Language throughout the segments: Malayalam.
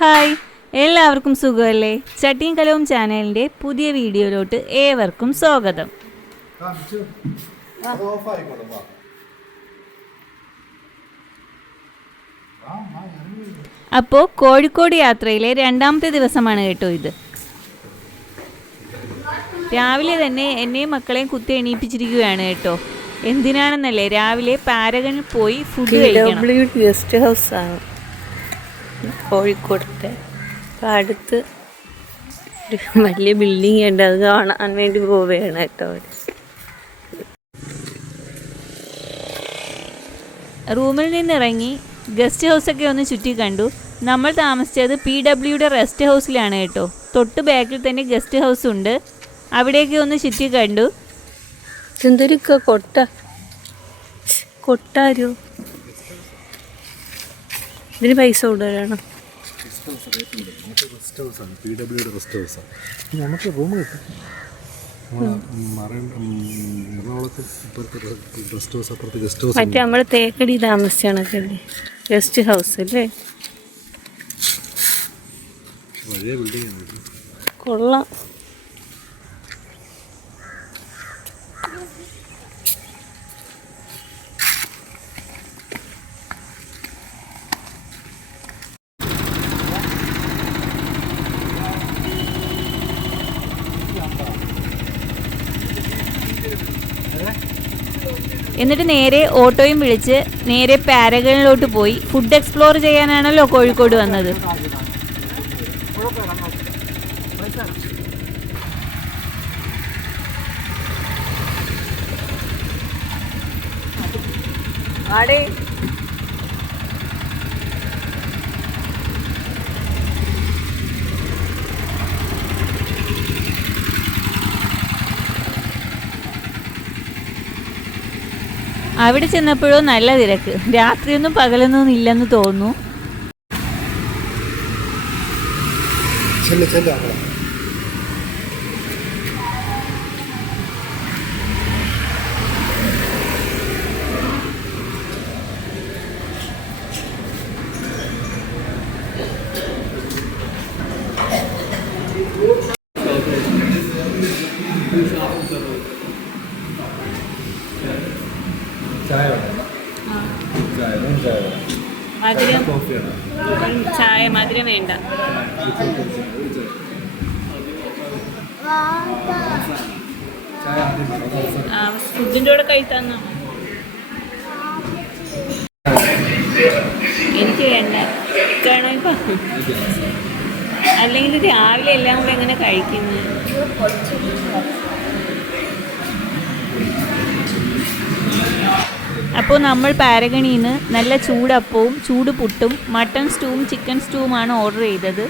ഹായ്, എല്ലാവർക്കും സുഖമല്ലേ? ചട്ടിയും കലവും ചാനലിൻ്റെ പുതിയ വീഡിയോയിലോട്ട് ഏവർക്കും സ്വാഗതം. അപ്പോൾ കോഴിക്കോട് യാത്രയിലെ രണ്ടാമത്തെ ദിവസമാണ് കേട്ടോ ഇത്. രാവിലെ തന്നെ എന്നെയും മക്കളെയും കുത്തി എണീപ്പിച്ചിരിക്കുകയാണ് കേട്ടോ. എന്തിനാണെന്നല്ലേ, രാവിലെ പാരഗണിൽ പോയി ഫുഡ് കഴിക്കണം. ഗസ്റ്റ് ഹൗസാണ് കോഴിക്കോടത്തെ. അപ്പം അടുത്ത് ഒരു വലിയ ബിൽഡിംഗ് ഉണ്ട്, അത് കാണാൻ വേണ്ടി പോവുകയാണ് കേട്ടോ. റൂമിൽ നിന്നിറങ്ങി ഗസ്റ്റ് ഹൗസൊക്കെ ഒന്ന് ചുറ്റി കണ്ടു. നമ്മൾ താമസിച്ചത് PWയുടെ റെസ്റ്റ് ഹൗസിലാണ് കേട്ടോ. തൊട്ട് ബാക്കിൽ തന്നെ ഗസ്റ്റ് ഹൗസ് ഉണ്ട്, അവിടെയൊക്കെ ഒന്ന് ചുറ്റി കണ്ടു. എന്തൊരു കൊട്ടാരോ, ഇതിന് പൈസ കൂടുതലാണ്. നമുക്ക് റൂം കിട്ടും. മറ്റേ നമ്മൾ തേക്കടി താമസിച്ചാണൊക്കെ ഗസ്റ്റ് ഹൗസ് അല്ലേ, കൊള്ളാം. എന്നിട്ട് നേരെ ഓട്ടോയും വിളിച്ച് നേരെ പാരഗണിലോട്ട് പോയി. ഫുഡ് എക്സ്പ്ലോർ ചെയ്യാനാണല്ലോ കോഴിക്കോട് വന്നത്. അവിടെ ചെന്നപ്പോഴോ നല്ല തിരക്ക്. രാത്രിയൊന്നും പകലൊന്നും ഇല്ലെന്ന് തോന്നുന്നു. ചായ മധുരം വേണ്ട. ഫുഡിൻ്റെ കൂടെ കഴിത്താന്ന എനിക്ക് വേണ്ട. വേണോ ഇപ്പം? അല്ലെങ്കിൽ രാവിലെ എല്ലാം കൂടെ എങ്ങനെ കഴിക്കുന്നത്? അപ്പോൾ നമ്മൾ പാരഗണിയിൽ നിന്ന് നല്ല ചൂടപ്പവും ചൂട് പുട്ടും മട്ടൺ സ്റ്റൂവും ചിക്കൻ സ്റ്റൂവുമാണ് ഓർഡർ ചെയ്തത്.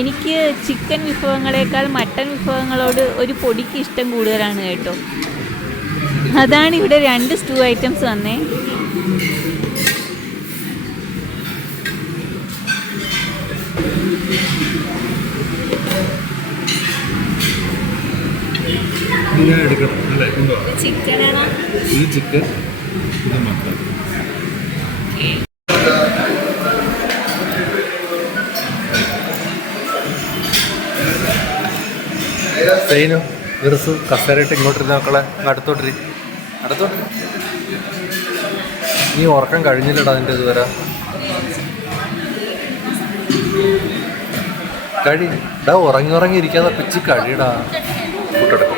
എനിക്ക് ചിക്കൻ വിഭവങ്ങളേക്കാൾ മട്ടൺ വിഭവങ്ങളോട് ഒരു പൊടിക്ക് ഇഷ്ടം കൂടുതലാണ് കേട്ടോ. അതാണ് ഇവിടെ 2 സ്റ്റൂ ഐറ്റംസ് വന്നേ. ചിക്കനാണോ? ഇത് ചിക്കൻ, ഇത് മട്ടൺ. സൈനു വിറസു കസേരയിട്ട് ഇങ്ങോട്ടിരുന്ന മക്കളെ അടുത്തോട്ടിരി. നീ ഉറക്കം കഴിഞ്ഞില്ലടാ അതിൻ്റെ ഇതുവരെ. കഴിടാ, ഉറങ്ങി ഇരിക്കാതെ പിച്ച് കഴിയടാ. കൂട്ടെടുക്കും.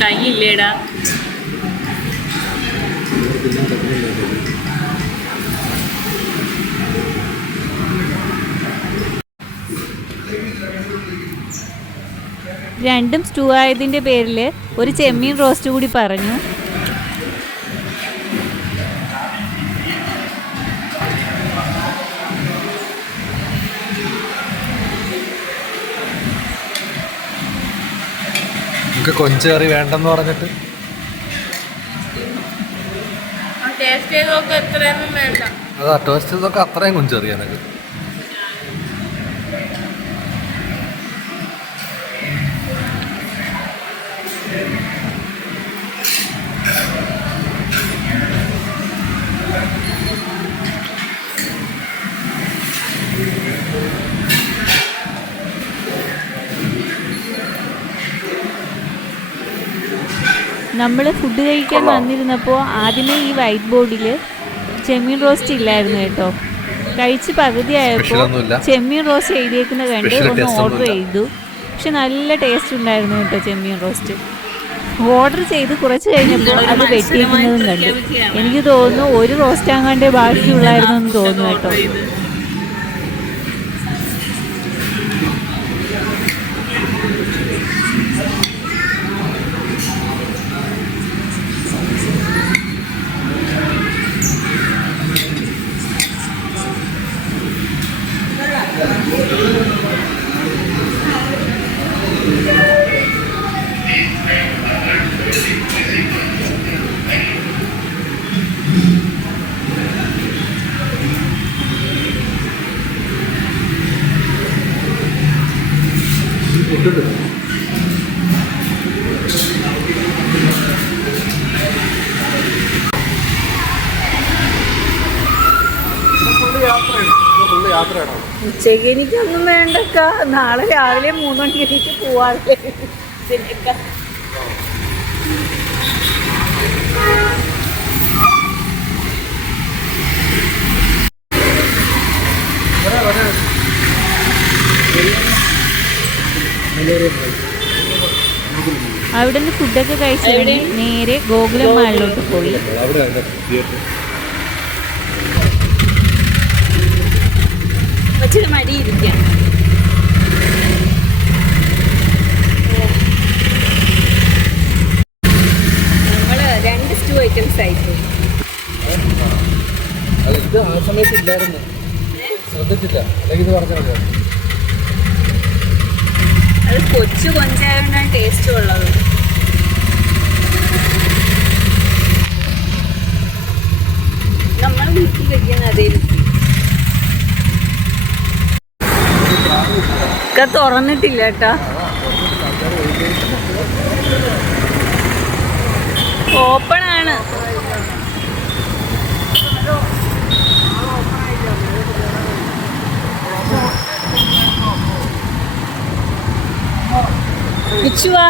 കൈയില്ലേടാ. രണ്ടും സ്റ്റൂ ആയതിൻ്റെ പേരിൽ ഒരു ചെമ്മീൻ റോസ്റ്റ് കൂടി പറഞ്ഞു. നമുക്ക് കൊഞ്ച് കറി വേണ്ടെന്ന് പറഞ്ഞിട്ട് ടേസ്റ്റ് ചെയ്തൊക്കെ എത്രയൊന്നും വേണ്ട. അതാ ടേസ്റ്റ് ചെയ്തൊക്കെ അത്രയും കൊഞ്ചെറിയ എനിക്ക്. നമ്മൾ ഫുഡ് കഴിക്കാൻ വന്നിരുന്നപ്പോൾ ആദ്യമേ ഈ വൈറ്റ് ബോർഡിൽ ചെമ്മീൻ റോസ്റ്റ് ഇല്ലായിരുന്നു കേട്ടോ. കഴിച്ച് പകുതിയായപ്പോൾ ചെമ്മീൻ റോസ്റ്റ് എഴുതിയേക്കുന്ന കണ്ട് ഒന്ന് ഓർഡർ ചെയ്തു. പക്ഷെ നല്ല ടേസ്റ്റ് ഉണ്ടായിരുന്നു കേട്ടോ ചെമ്മീൻ റോസ്റ്റ്. ഓർഡർ ചെയ്ത് കുറച്ച് കഴിഞ്ഞപ്പോൾ അത് വെട്ടിയിരിക്കുന്നതും കണ്ടു. എനിക്ക് തോന്നുന്നു ഒരു റോസ്റ്റ് ആകാണ്ടേ ബാക്കിയുള്ളായിരുന്നു എന്ന് തോന്നുന്നു കേട്ടോ. ഉച്ചയ്ക്ക് എനിക്കൊന്നും വേണ്ടക്ക. നാളെ രാവിലെ 3 മണിക്ക് എണീറ്റ് പോവാല്ലേ. അവിടെ നിന്ന് ഫുഡൊക്കെ കഴിച്ച് നേരെ ഗോകുലം മാളിലോട്ട് പോയി. ഇച്ചിരി മടിയിരിക്കാം. നമ്മള് 2 സ്റ്റൂ ഐറ്റംസ് ആയിട്ട്. ഇത് ആ സമയത്ത് ഇല്ലായിരുന്നു, ശ്രദ്ധിച്ചില്ല. അല്ലെങ്കിൽ ഇത് പറഞ്ഞത് അത് കൊച്ചു കൊഞ്ചായതുകൊണ്ടാണ് ടേസ്റ്റ് ഉള്ളത്. നമ്മൾ വീട്ടിൽ കഴിക്കുന്ന അതേ തുറന്നിട്ടില്ല കേട്ടാ. ഓപ്പൺ ആണ്. മിച്ചുവാ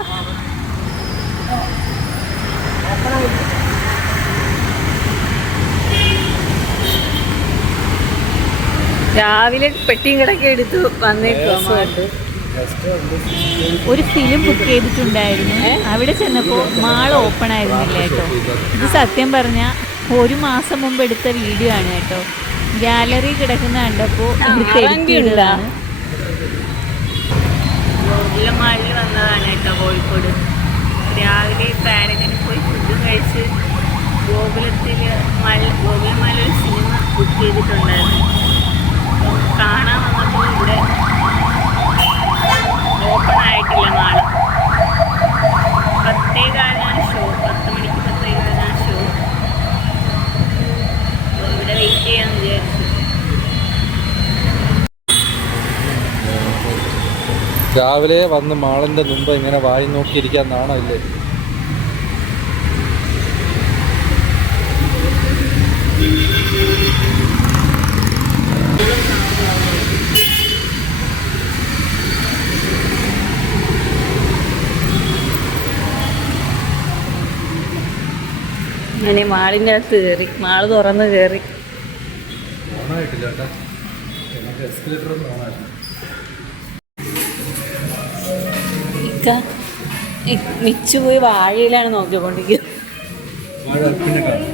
രാവിലെ പെട്ടിയും കിടക്കെ എടുത്ത് വന്നേക്കുവാ. ഒരു ഫിലിം ബുക്ക് ചെയ്തിട്ടുണ്ടായിരുന്നു. അവിടെ ചെന്നപ്പോൾ മാൾ ഓപ്പൺ ആയിരുന്നില്ല കേട്ടോ. ഇത് സത്യം പറഞ്ഞാൽ 1 മാസം മുമ്പ് എടുത്ത വീഡിയോ ആണ് കേട്ടോ. ഗാലറി കിടക്കുന്ന കണ്ടപ്പോൾ എടുത്തിരുന്നതാണ്. മാളിൽ വന്നതാണ് കേട്ടോ കോഴിക്കോട്. രാവിലെ പാരഗണിൽ പോയി ഫുഡ് കഴിച്ച് ഗോകുലമാല ഒരു സിനിമ ബുക്ക് ചെയ്തിട്ടുണ്ടായിരുന്നു. കാണാൻ വന്നപ്പോൾ ഇവിടെ ഓപ്പൺ ആയിട്ടില്ല മാള്. 10:15 ഷോ. 10 മണിക്ക് 10:15 ഷോ. ഇവിടെ വെയിറ്റ് ചെയ്യാമെന്ന് വിചാരിച്ചു. രാവിലെ വന്ന് മാളിന്റെ മുമ്പ് ഇങ്ങനെ വായി നോക്കിയിരിക്കാൻ നാണമില്ലേ? ഞാൻ മാളിൻ്റെ അകത്ത് കയറി, മാള് തുറന്ന് കയറി. ഓണായിട്ടില്ല കേട്ടോ, നമുക്ക് എസ്കലേറ്റർ ഒന്നും ഓണായിട്ടില്ല. മിച്ചു പോയി വാഴയിലാണ് നോക്കിക്കൊണ്ടിരിക്കുന്നത്. വാഴ പിന്നെ കാണാം.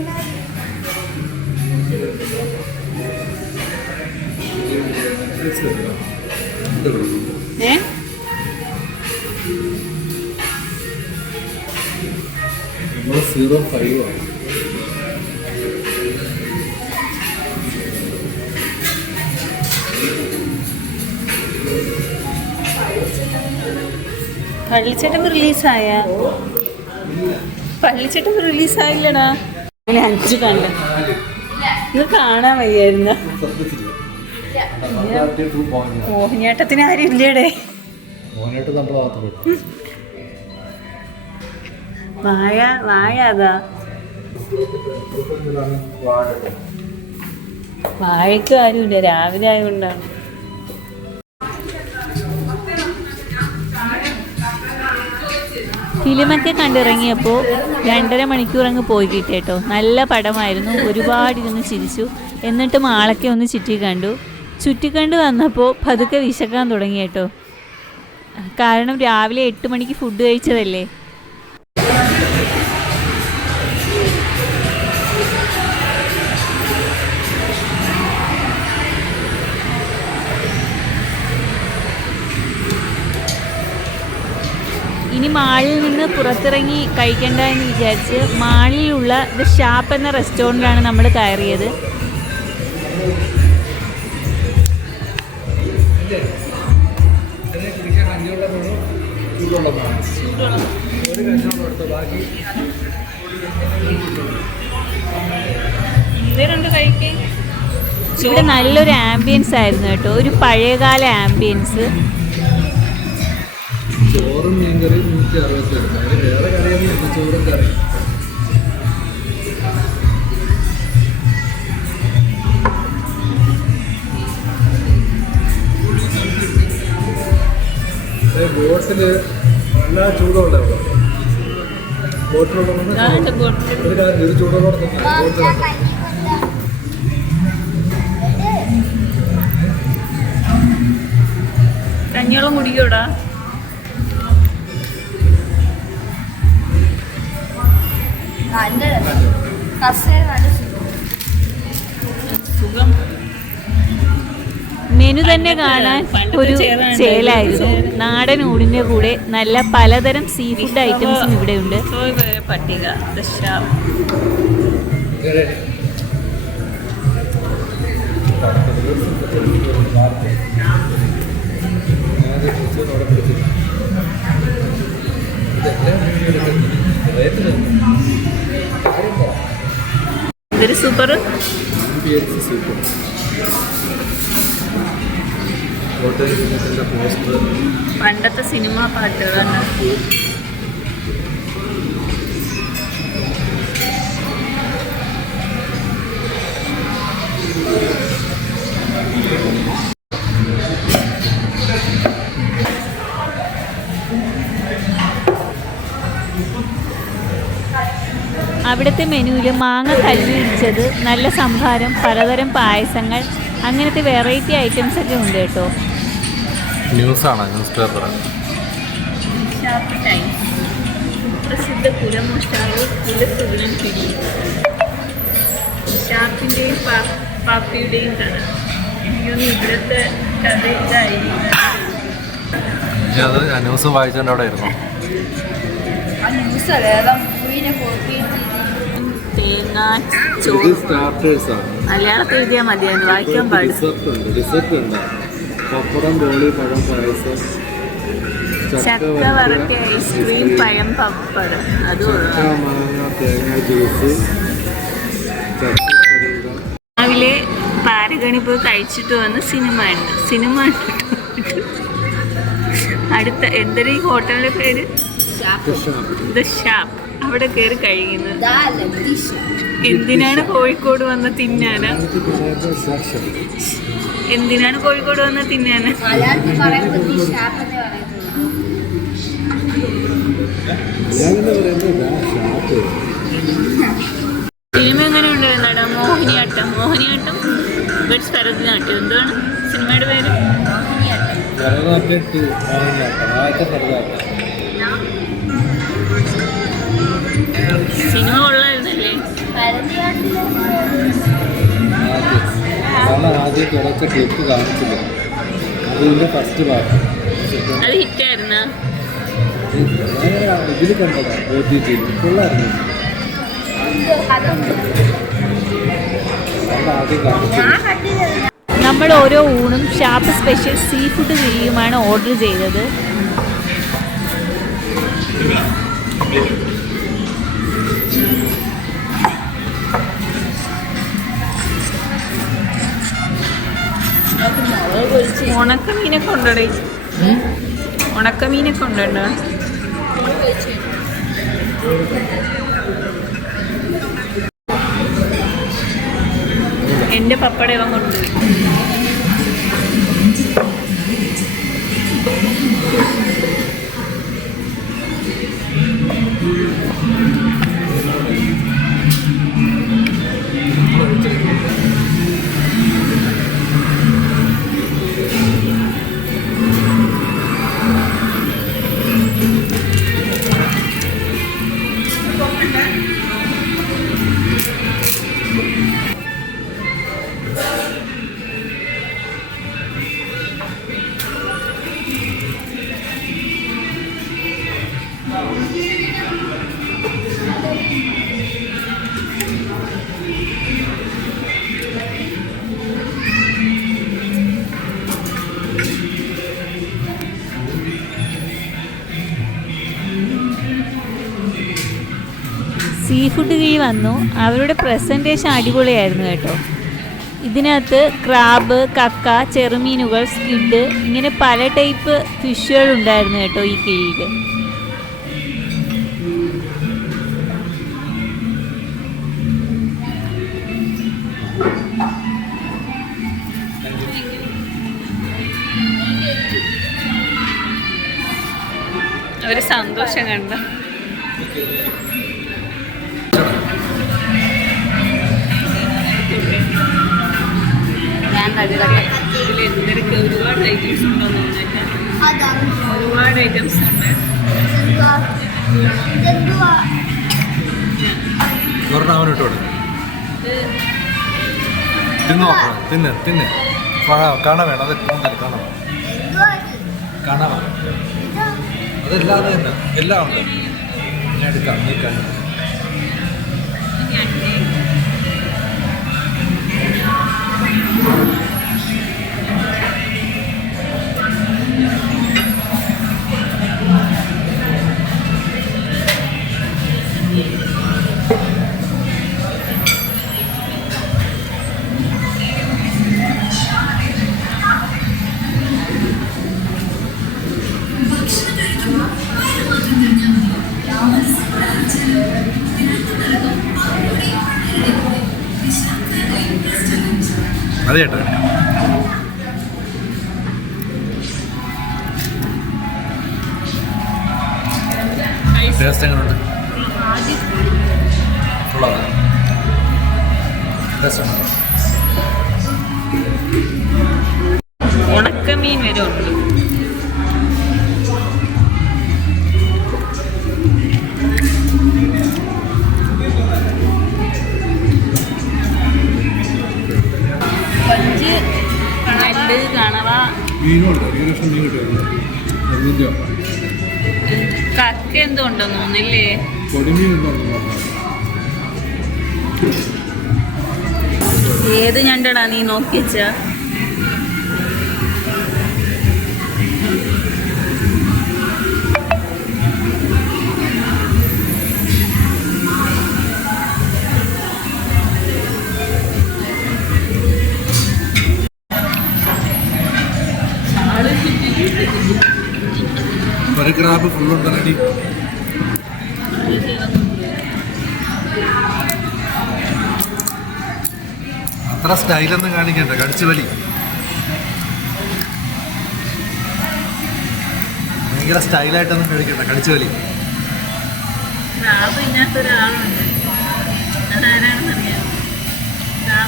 ഏ നമ്മൾ 05 ആണ്. പള്ളിച്ചട്ടമ്പ് റിലീസായ? പള്ളിച്ചട്ടമ്പ് റിലീസായില്ലടാ. 5 കണ്ട ഇത് കാണാൻ വയ്യായിരുന്ന. മോഹിനിയാട്ടത്തിന് ആരും ഇല്ലേടേ. മോഹിനിയാട്ടം നമ്മുടെ ഭാഗത്ത് വാഴ അതാ. വാഴയ്ക്കും ആരുമില്ല, രാവിലെ ആയതുകൊണ്ടാണ്. ഫിലിമൊക്കെ കണ്ടിറങ്ങിയപ്പോൾ 2.5 മണിക്കൂർ അങ്ങ് പോയി കിട്ടിയേട്ടോ. നല്ല പടമായിരുന്നു, ഒരുപാട് ഇരുന്ന് ചിരിച്ചു. എന്നിട്ട് മാളൊക്കെ ഒന്ന് ചുറ്റിക്കണ്ട് വന്നപ്പോൾ പതുക്കെ വിശക്കാൻ തുടങ്ങി കേട്ടോ. കാരണം രാവിലെ 8 മണിക്ക് ഫുഡ് കഴിച്ചതല്ലേ. ഇനി മാളിൽ നിന്ന് പുറത്തിറങ്ങി കഴിക്കണ്ട എന്ന് വിചാരിച്ച് മാളിലുള്ള ദ ഷാപ്പ് എന്ന റെസ്റ്റോറൻറ്റിലാണ് നമ്മൾ കയറിയത്. ഇവിടെ നല്ലൊരു ആംബിയൻസ് ആയിരുന്നു കേട്ടോ, ഒരു പഴയകാല ആംബിയൻസ്. ചോറും മീൻകറിയും 160. അതിന് വേറെ കറിയൊന്നും ചോറും കറി. ബോട്ടില് എല്ലാ ചൂടുള്ള ബോട്ടിലുള്ള ഒരു കാര്യം, ഒരു ചൂടോടെ കഞ്ഞിവെള്ളം കുടിക്കൂടാ. സുഖം. മെനു തന്നെ കാണാൻ ഒരു ചേലായിരുന്നു. നാടൻ ഊടിൻ്റെ കൂടെ നല്ല പലതരം സീ ഫുഡ് ഐറ്റംസും ഇവിടെയുണ്ട്. പട്ടിക ഇതൊരു സൂപ്പർ. പണ്ടത്തെ സിനിമ പാട്ടുകളാണ്. അവിടുത്തെ മെനുവിൽ മാങ്ങ കല്ലിടിച്ചത്, നല്ല സംഭാരം, പലതരം പായസങ്ങൾ, അങ്ങനത്തെ വെറൈറ്റി ഐറ്റംസ് ഒക്കെ ഉണ്ട് കേട്ടോ. ന്യൂസാണ്, ന്യൂസ് പേപ്പർ. പ്രസിദ്ധ കുലമോഷ്ടാവ് കുലസുഗുണം പിടി. ഷാപ്പിൻ്റെയും പാപ്പിയുടെയും കഥ. എനിക്കൊന്ന് ഇവിടുത്തെ കഥ ഇതായിരിക്കും. അത് ന്യൂസ് വായിച്ചോണ്ട് അവിടെ ഇരുന്നു. മലയാളത്തിൽ എഴുതിയാൽ മതിയായിരുന്നു, വായിക്കാൻ പാടില്ല. പപ്പടം, ബോളി, പഴം പായസം, ചക്ക വറുത്ത ഐസ്ക്രീം, പഴം, പപ്പടം, ചക്ക, മാങ്ങ, തേങ്ങ ജ്യൂസ്, രാവിലെ പാരഗണി പോയി കഴിച്ചിട്ട് വന്ന് സിനിമ അടുത്ത എന്തൊരു ഈ ഹോട്ടലിന്റെ പേര് ദ ഷാപ്പ്. അവിടെ കയറി കഴിയുന്നത്. എന്തിനാണ് കോഴിക്കോട് വന്ന് തിന്നാനാ? എന്തിനാണ് കോഴിക്കോട് വന്ന് തിന്നാനാ? സിനിമ എങ്ങനെ ഉണ്ടായിരുന്നടാ? മോഹിനിയാട്ടം ഭരതനാട്യം എന്താണ് സിനിമയുടെ പേര്? സിനിമ കൊള്ളായിരുന്നല്ലേ? ആദ്യം കുറച്ച് ക്ലിപ്പ് കാണിച്ചത് അതിന്റെ ഫസ്റ്റ് പാർട്ട് അത് ഹിറ്റായിരുന്ന ഇതിൽ കണ്ടതാ കൊള്ളായിരുന്നു. നമ്മൾ ഓരോ ഊണും ഷാപ്പ് സ്പെഷ്യൽ സീ ഫുഡ് ഗ്രില്ലുമാണ് ഓർഡർ ചെയ്തത്. ഉണക്കമീനൊക്കെ ഉണ്ടോ? ഉണക്കമീനൊക്കെ ഉണ്ടോ? എൻ്റെ പപ്പട ഇവൻ കൊണ്ടുപോയി. സീ ഫുഡ് ഗ്രിൽ വന്നു. അവരുടെ പ്രസൻറ്റേഷൻ അടിപൊളിയായിരുന്നു കേട്ടോ. ഇതിനകത്ത് ക്രാബ്, കക്ക, ചെറുമീനുകൾ, സ്ക്വിഡ് ഇങ്ങനെ പല ടൈപ്പ് ഫിഷുകൾ ഉണ്ടായിരുന്നു കേട്ടോ ഈ കിഴിയിൽ. ഒരു സന്തോഷം കണ്ട. ഇതിൽ ഒരുപാട് ഐറ്റംസ് ഉണ്ടോ ഒരുപാട് ഐറ്റംസ് ഉണ്ട്. തിന്ന് കാണാൻ വേണം. അത് കാണാൻ അതല്ലാതെ തന്നെ എല്ലാം ഉണ്ട്. ഞാൻ എടുക്കാം. നീ കാണാം. അതെ ചേട്ടാ. ടേസ്റ്റ് എങ്ങനെയുണ്ട്? ഉണക്കമീൻ വരെ ഉണ്ട്. പഞ്ച്, നെല്ല്, കണവ, കക്ക എന്തോ ഉണ്ടെന്ന് തോന്നില്ലേ? ഏത് ഞണ്ടടാ നീ നോക്കിച്ച? ഒരു ക്രാബ് ഫുള്ളുണ്ട് റെഡി. അത്ര സ്റ്റൈലൊന്നും കാണിക്കണ്ട. കടിച്ചു വലി. ഭയങ്കര സ്റ്റൈലായിട്ടൊന്നും കഴിക്കണ്ട. കടിച്ചു വലി. ക്രാബ് ഇതിനകത്തൊരാളുണ്ട്. അതാരാണെന്ന്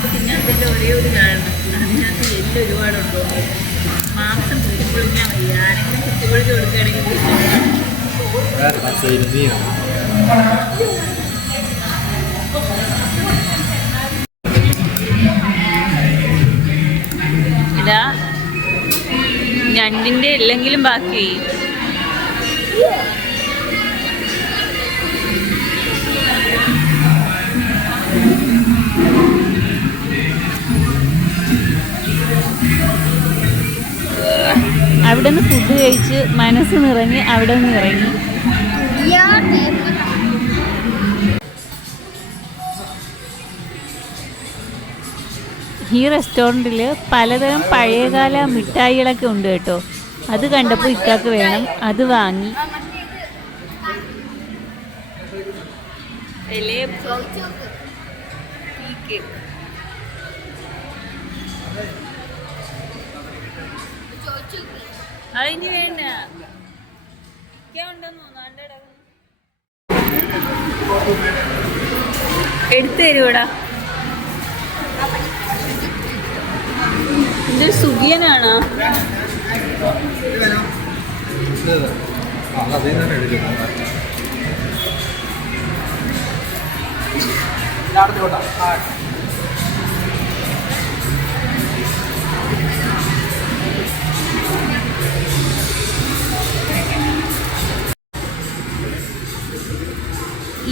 ഷാപ്പ് തിന്നാത്തതിൻ്റെ ഒരേ ഒരു കാരണം അതിനകത്ത് എല്ലാം ഒരുപാടുണ്ടോ. മാംസം കുത്തിപ്പൊളിഞ്ഞാൽ മതി. ആരെങ്കിലും കുത്തിപ്പൊളിച്ച് കൊടുക്കുകയാണെങ്കിൽ ഇതാ ഞണ്ടിൻ്റെ എല്ലെങ്കിലും ബാക്കി. അവിടെ നിന്ന് ഫുഡ് കഴിച്ച് മനസ്സ് നിറഞ്ഞ് അവിടെ നിന്ന് ഇറങ്ങി. ഈ റെസ്റ്റോറൻറ്റിൽ പലതരം പഴയകാല മിഠായികളൊക്കെ ഉണ്ട് കേട്ടോ. അത് കണ്ടപ്പോൾ ഇക്കാക്ക് വേണം, അത് വാങ്ങി. അതിന് വേണ്ട എടുത്തു തരൂടാ. ഇതൊരു സുഖിയനാണോ?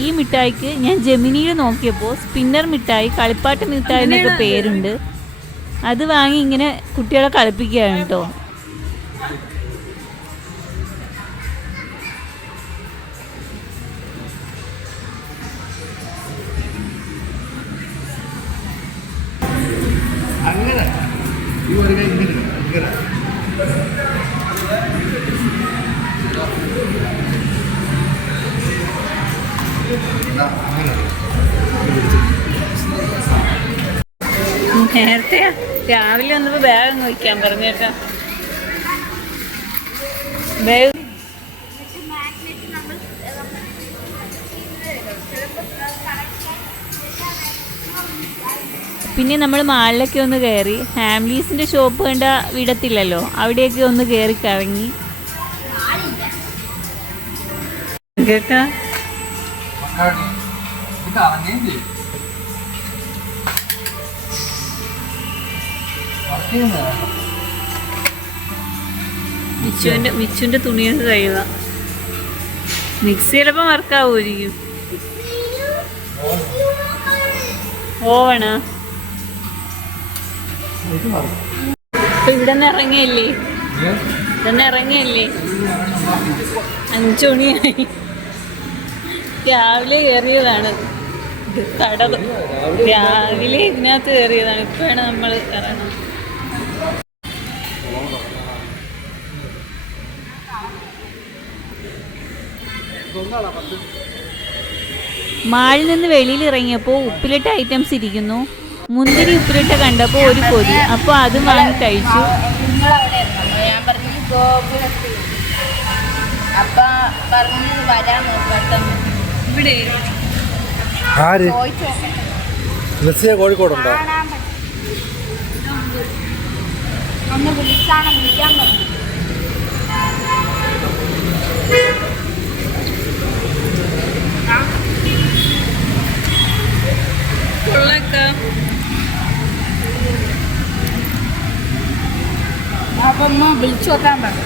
ഈ മിഠായിക്ക് ഞാൻ ജെമിനിയിൽ നോക്കിയപ്പോൾ സ്പിന്നർ മിഠായി, കളിപ്പാട്ട് മിഠായി എന്നൊക്കെ പേരുണ്ട്. അത് വാങ്ങി ഇങ്ങനെ കുട്ടികളെ കളിപ്പിക്കുകയാണ് കേട്ടോ. നേരത്തെ രാവിലെ വന്നപ്പോൾ ബാഗ് അങ്ങ് വയ്ക്കാൻ പറഞ്ഞേട്ടാ. ബാഗ് പിന്നെ നമ്മൾ മാളിലൊക്കെ ഒന്ന് കയറി. ഹാംലീസിൻ്റെ ഷോപ്പ് കണ്ട വിടത്തില്ലല്ലോ, അവിടെയൊക്കെ ഒന്ന് കയറി കറങ്ങി. കേട്ടാ മിച്ചുവിന്റെ തുണിയൊക്കെ കഴിയുക. മിക്സി ചിലപ്പോൾ വർക്കാവുമായിരിക്കും. ഓവണ ഇവിടെ നിന്ന് ഇറങ്ങിയല്ലേ? ഇവിടെ ഇറങ്ങിയല്ലേ? 5 മണിയായി. രാവിലെ കയറിയതാണ് കട. രാവിലെ ഇതിനകത്ത് കയറിയതാണ്. ഇപ്പോഴാണ് നമ്മൾ ഇറങ്ങുന്നത്. മാളിൽ നിന്ന് വെളിയിൽ ഇറങ്ങിയപ്പോൾ ഉപ്പിലിട്ട ഐറ്റംസ് ഇരിക്കുന്നു. മുന്തിരി ഉപ്പിലിട്ട കണ്ടപ്പോൾ ഒരു കൊതി, അപ്പോൾ അത് വാങ്ങി കഴിച്ചു. കോഴിക്കോടുണ്ടോ? അപ്പം വിളിച്ചു നോക്കാൻ പറഞ്ഞു.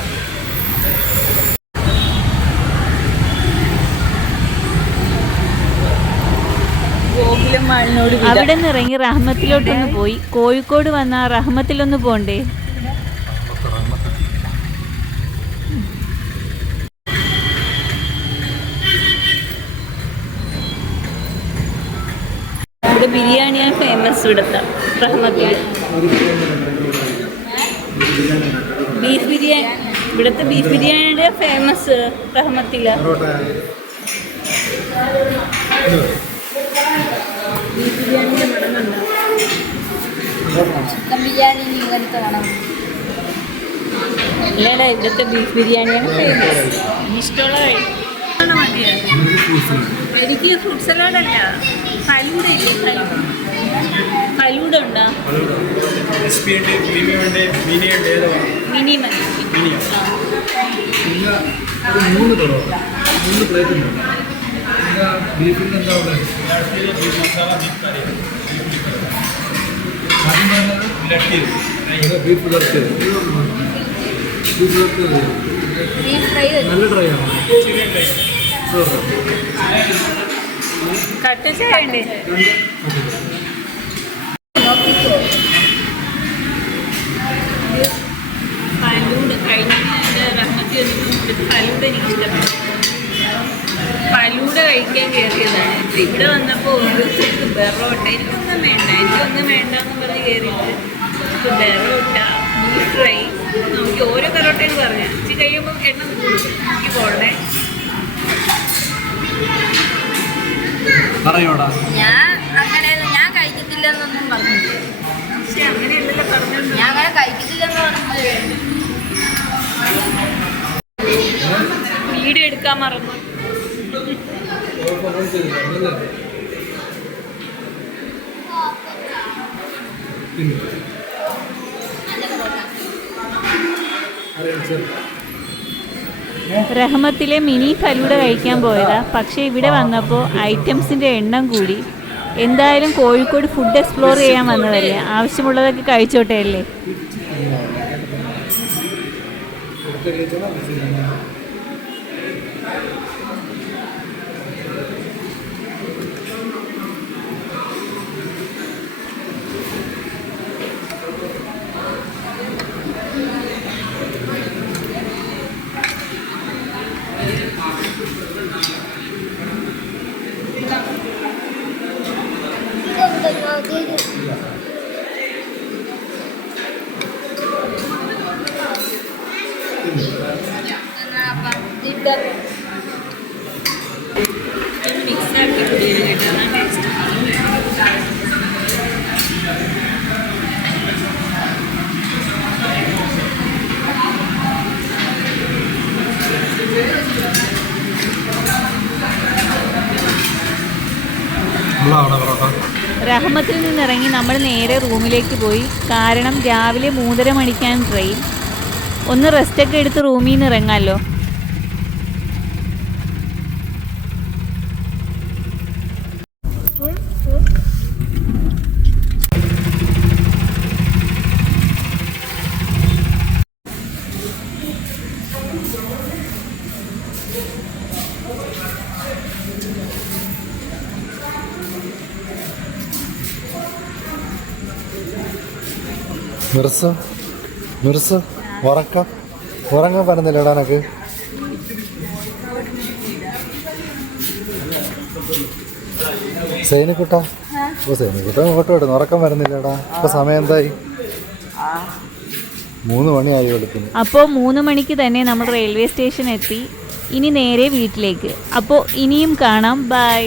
അവിടെ നിന്ന് ഇറങ്ങി റഹ്മത്തിലോട്ടൊന്ന് പോയി. കോഴിക്കോട് വന്ന റഹ്മത്തിലൊന്ന് പോണ്ടേ? ഇവിടെ ബിരിയാണിയാണ് ഫേമസ്. ഇവിടുത്തെ റഹ്മത്തിൽ ബീഫ് ബിരിയാണി. ഇവിടുത്തെ ബീഫ് ബിരിയാണിയുടെ ഫേമസ് റഹ്മത്തില. ബീഫ് ബിരിയാണിയുടെ മടങ്ങുണ്ടോ? ചിക്കൻ ബിരിയാണി ഇങ്ങനത്തെ വേണം. ഇല്ലല്ല, ഇവിടുത്തെ ബീഫ് ബിരിയാണിയാണ് ഫേമസ്. ഇഷ്ടമുള്ള മതിയാണ്. എനിക്ക് ഫ്രൂട്ട് സലാഡല്ല, ഫലൂഡ ഇല്ലേ? ഫലൂഡ ഉണ്ടോ? ക്രിസ്പി ഉണ്ട്, പ്രീമിയം ഉണ്ട്, മിനി ഉണ്ട്, ഏതാ മിനി മതി. മിനിയോ? പിന്നെ ഒരു 3 പൊറോട്ട 3 പ്ലേറ്റ് ഉണ്ട്. പിന്നെ ബീഫിന് എന്താ ഉള്ളത്? ബീഫ് മസാല, ബീഫ് കറി, ആദ്യം പറഞ്ഞത് ലട്ടി, ബീഫ് പുലർത്തിയത്. ബീഫ് പുലർത്തിയത് നല്ല ഡ്രൈ ആണ്. ചിക്കൻ ഫ്രൈ, കട്ട് ചെയ്യണ്ടേ? ഫലൂഡ കഴിഞ്ഞ റഹ്മത്തി ഫലൂഡ എനിക്ക് ഇഷ്ടപ്പെട്ടു. ഫലൂഡ കഴിക്കാൻ കയറിയതാണ്. ഇവിടെ വന്നപ്പോൾ ബെറോട്ട എനിക്കൊന്നും വേണ്ടെന്ന് പറഞ്ഞ് കയറിയിട്ട് ഇപ്പോൾ ബെറോട്ട, ബീഫ് ഫ്രൈ, നമുക്ക് ഓരോ ബെറോട്ടയെന്ന് പറഞ്ഞാൽ ഇച്ചിരി കഴിയുമ്പോൾ എണ്ണ കൂടും. എനിക്ക് പോകണേ. പറയോടാ. ഞാൻ കഴിക്കത്തില്ലെന്നൊന്നും പറഞ്ഞില്ല. പക്ഷെ അങ്ങനെയല്ലല്ലോ പറഞ്ഞത്. ഞാൻ അങ്ങനെ കഴിക്കത്തില്ലെന്ന് പറഞ്ഞില്ല. വീഡിയോ എടുക്കാൻ മറന്നു. റഹ്മത്തിലെ മിനി ഫലൂഡ കഴിക്കാൻ പോയതാ. പക്ഷേ ഇവിടെ വന്നപ്പോൾ ഐറ്റംസിൻ്റെ എണ്ണം കൂടി. എന്തായാലും കോഴിക്കോട് ഫുഡ് എക്സ്പ്ലോർ ചെയ്യാൻ വന്നതല്ലേ, ആവശ്യമുള്ളതൊക്കെ കഴിച്ചോട്ടെ അല്ലേ. മിക്സാക്കി കുടിക്കാൻ കേട്ടോ, ടേസ്റ്റ്. പൊറോട്ട റഹ്മത്തിൽ നിന്നിറങ്ങി നമ്മൾ നേരെ റൂമിലേക്ക് പോയി. കാരണം രാവിലെ 3:30 മണിക്കാണ് ട്രെയിൻ. ഒന്ന് റെസ്റ്റൊക്കെ എടുത്ത് റൂമിൽ നിന്ന് ഇറങ്ങാമല്ലോ. മിർസ ഉറങ്ങാൻ പറഞ്ഞില്ലടാ എനക്ക്. സൈനിക്കുട്ട ഇങ്ങോട്ട് വിടുന്നു. ഉറക്കം വരുന്നില്ലടാ. ഇപ്പൊ സമയം എന്തായി? 3 മണിയായി വെളുപ്പിന്. അപ്പോൾ 3 മണിക്ക് തന്നെ നമ്മൾ റെയിൽവേ സ്റ്റേഷൻ എത്തി. ഇനി നേരെ വീട്ടിലേക്ക്. അപ്പോൾ ഇനിയും കാണാം. ബൈ.